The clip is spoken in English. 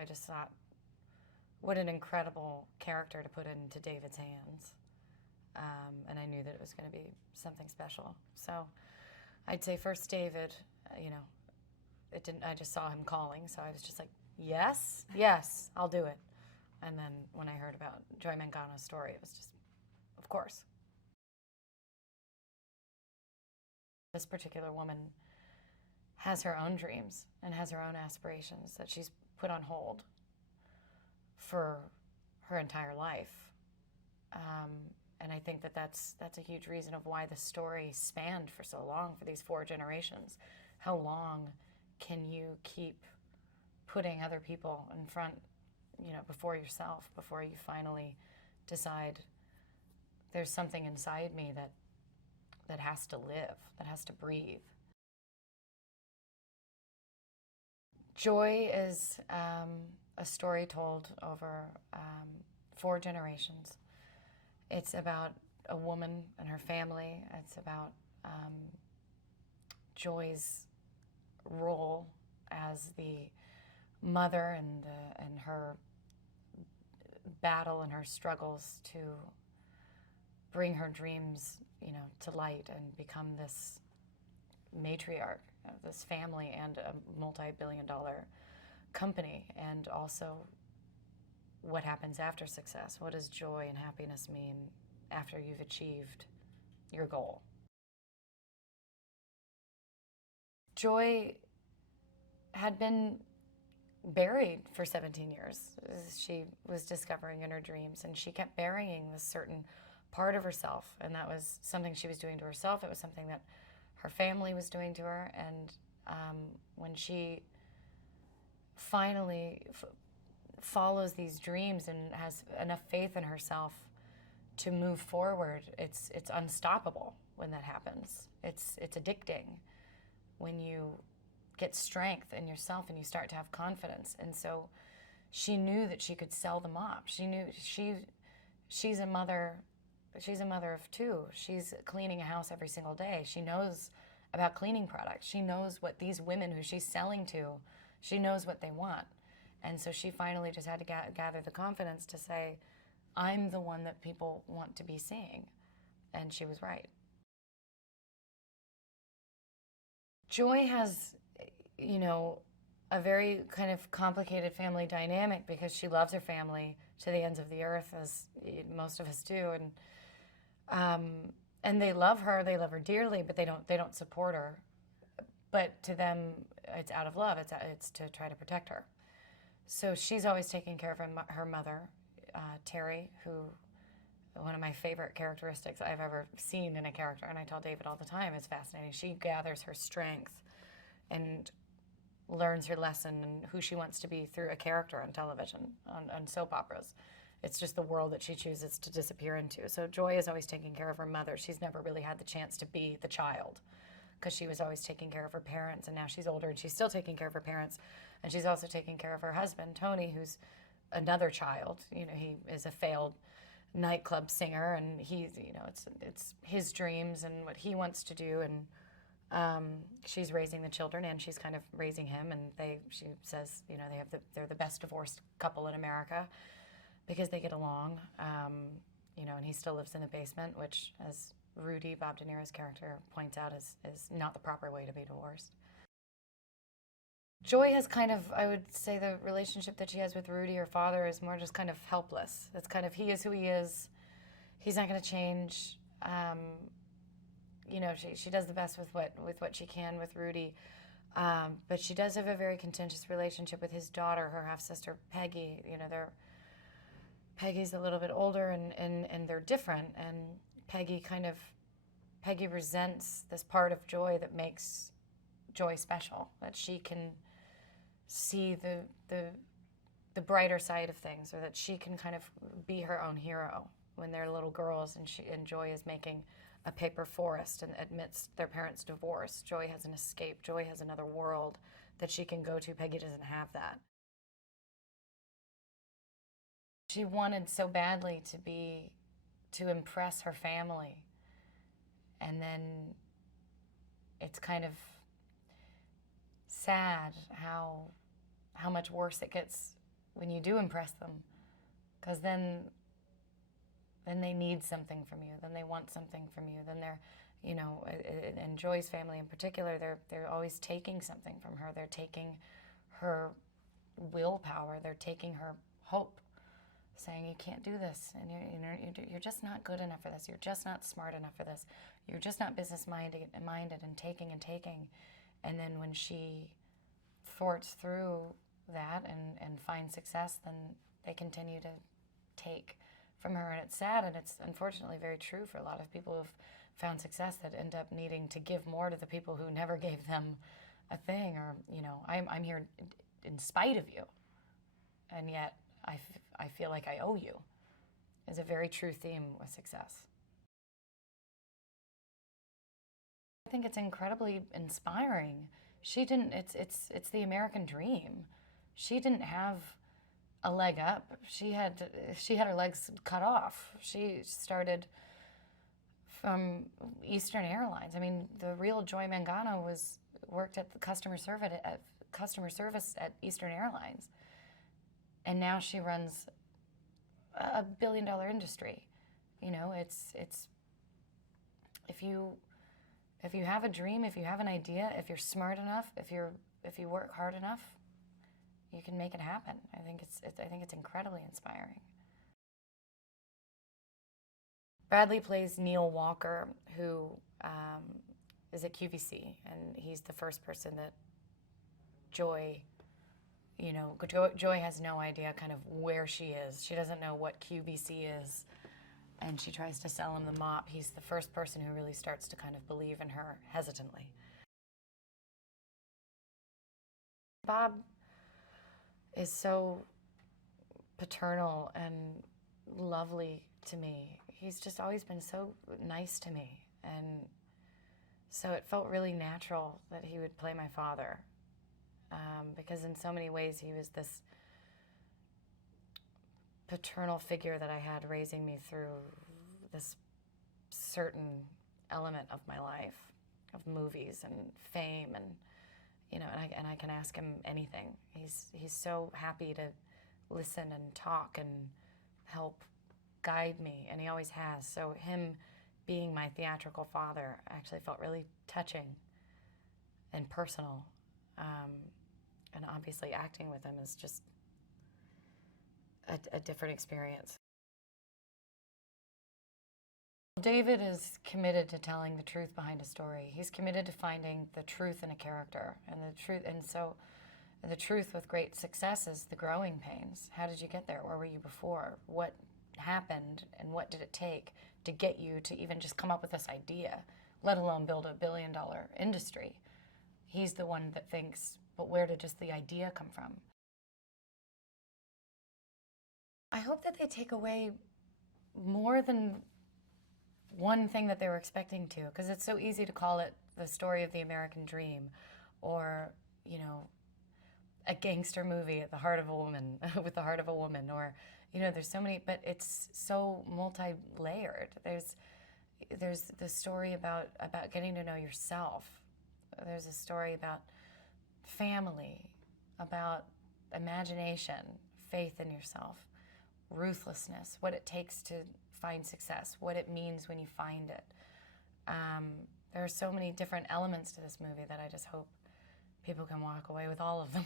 I just thought, what an incredible character to put into David's hands. And I knew that it was going to be something special. So I'd say first David, you know, it didn't, I just saw him calling, so I was just like, yes, yes, I'll do it. And then when I heard about Joy Mangano's story, it was just, of course. This particular woman has her own dreams and has her own aspirations that she's put on hold for her entire life. Um, and I think that that's a huge reason of why the story spanned for so long, for these 4 generations. How long can you keep putting other people in front, you know, before yourself, before you finally decide there's something inside me that has to live, that has to breathe. Joy is a story told over 4 generations. It's about a woman and her family. It's about Joy's role as the mother and her battle and her struggles to bring her dreams, you know, to light and become this matriarch of this family and a multi-billion-dollar company, and also what happens after success. What does joy and happiness mean after you've achieved your goal? Joy had been buried for 17 years. She was discovering in her dreams, and she kept burying this certain part of herself, and that was something she was doing to herself. It was something that her family was doing to her, and when she finally follows these dreams and has enough faith in herself to move forward, it's unstoppable when that happens. It's addicting when you get strength in yourself and you start to have confidence. And so she knew that she could sell them up. She knew she's a mother. She's a mother of 2. She's cleaning a house every single day. She knows about cleaning products. She knows what these women who she's selling to, she knows what they want. And so she finally just had to gather the confidence to say, I'm the one that people want to be seeing. And she was right. Joy has, you know, a very kind of complicated family dynamic because she loves her family to the ends of the earth, as most of us do, and they love her dearly, but they don't support her. But to them, it's out of love. It's to try to protect her. So she's always taking care of her mother, Terry, who, one of my favorite characteristics I've ever seen in a character, and I tell David all the time, it's fascinating. She gathers her strength and learns her lesson and who she wants to be through a character on television, on soap operas. It's just the world that she chooses to disappear into. So Joy is always taking care of her mother. She's never really had the chance to be the child because she was always taking care of her parents, and now she's older and she's still taking care of her parents, and she's also taking care of her husband, Tony, who's another child. You know, he is a failed nightclub singer, and he's, you know, it's his dreams and what he wants to do, and she's raising the children, and she's kind of raising him, and she says, you know, they're the best divorced couple in America because they get along, you know, and he still lives in the basement, which, as Rudy, Bob De Niro's character, points out, is not the proper way to be divorced. Joy has kind of, I would say, the relationship that she has with Rudy, her father, is more just kind of helpless. It's kind of, he is who he is. He's not going to change. You know, she does the best with what she can with Rudy, but she does have a very contentious relationship with his daughter, her half sister Peggy. You know, Peggy's a little bit older, and they're different. And Peggy resents this part of Joy that makes Joy special, that she can see the brighter side of things, or that she can kind of be her own hero when they're little girls, and Joy is making a paper forest and amidst their parents' divorce. Joy has an escape. Joy has another world that she can go to. Peggy doesn't have that. She wanted so badly to impress her family, and then it's kind of sad how much worse it gets when you do impress them, because then they need something from you, then they want something from you, then they're, you know, and Joy's family in particular, they're always taking something from her. They're taking her willpower, they're taking her hope, saying you can't do this, and you're just not good enough for this, you're just not smart enough for this, you're just not business minded, and taking, and then when she thwarts through that and finds success, then they continue to take from her, and it's sad, and it's unfortunately very true for a lot of people who've found success that end up needing to give more to the people who never gave them a thing, or, you know, I'm here in spite of you, and yet I feel like I owe you, is a very true theme with success. I think it's incredibly inspiring. She didn't, it's the American dream. She didn't have a leg up. She had her legs cut off. She started from Eastern Airlines. I mean, the real Joy Mangano worked at the customer service at Eastern Airlines, and now she runs a billion-dollar industry. You know, it's if you have a dream, if you have an idea, if you're smart enough, if you work hard enough, you can make it happen. I think it's incredibly inspiring. Bradley plays Neil Walker, who is at QVC, and he's the first person that Joy, you know, Joy has no idea kind of where she is. She doesn't know what QVC is, and she tries to sell him the mop. He's the first person who really starts to kind of believe in her hesitantly. Bob is so paternal and lovely to me. He's just always been so nice to me, and so it felt really natural that he would play my father, because in so many ways he was this paternal figure that I had raising me through this certain element of my life, of movies and fame, and you know, and I can ask him anything. He's so happy to listen and talk and help guide me, and he always has. So him being my theatrical father actually felt really touching and personal. And obviously acting with him is just a different experience. David is committed to telling the truth behind a story. He's committed to finding the truth in a character, and the truth with great success is the growing pains. How did you get there? Where were you before? What happened, and what did it take to get you to even just come up with this idea, let alone build a billion-dollar industry? He's the one that thinks, but where did just the idea come from? I hope that they take away more than one thing that they were expecting to, because it's so easy to call it the story of the American dream, or, you know, a gangster movie at the heart of a woman, with the heart of a woman, or, you know, there's so many, but it's so multi-layered. There's the story about getting to know yourself. There's a story about family, about imagination, faith in yourself, ruthlessness, what it takes to find success, what it means when you find it. There are so many different elements to this movie that I just hope people can walk away with all of them.